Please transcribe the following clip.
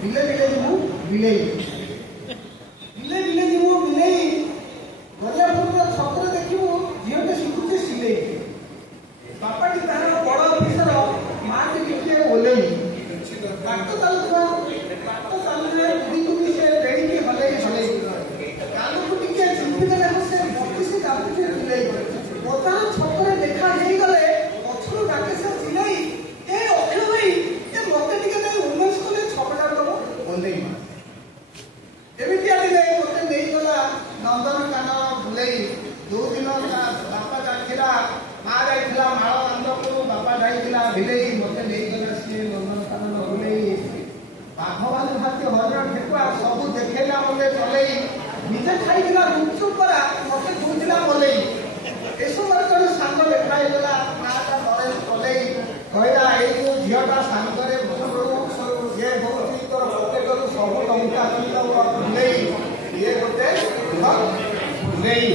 बिले बिले जीवु बिलेई बिले बिले जीवु बिलेई गलियापुर छत्र देखिबु झीलटे शिखुचे सिलेई बापाटी तार बड़ ऑफिसर माँ के टिके ओलेई बाट चालुवा बाट चालुरे बुढ़ी से बेड़ी हलेई हलेई कालू टिके झुंपी देले से बत्ती से काबुचे बिलेई बता छत्र देखा हेई गले पछरु डाके से सिलेई ए अखिल भाई ए मते टिके नै उन्नस कोले छपटा दबो ओलेई माँ एमिति आदिले मते नै गला नंदन कानन बुलेई दो दिन बापा जाथिला माँ जाइला माଳ आंदपुर बापा जाइला भिलेई मते नै गला से नंदन कानन बुलेई बाघवान हाथी हरण ठेकुआ सब देखेला मते चलेई निजे खाइला गुपचुप करा मते गुंजिला बोलेई एसो मार सांग देखाई गला माता डरे चलेई कहला ए जो झियोटा सांगरे ये होती तोर पके करू सब टंका चिंता बुलेई ये गोटे बुलेई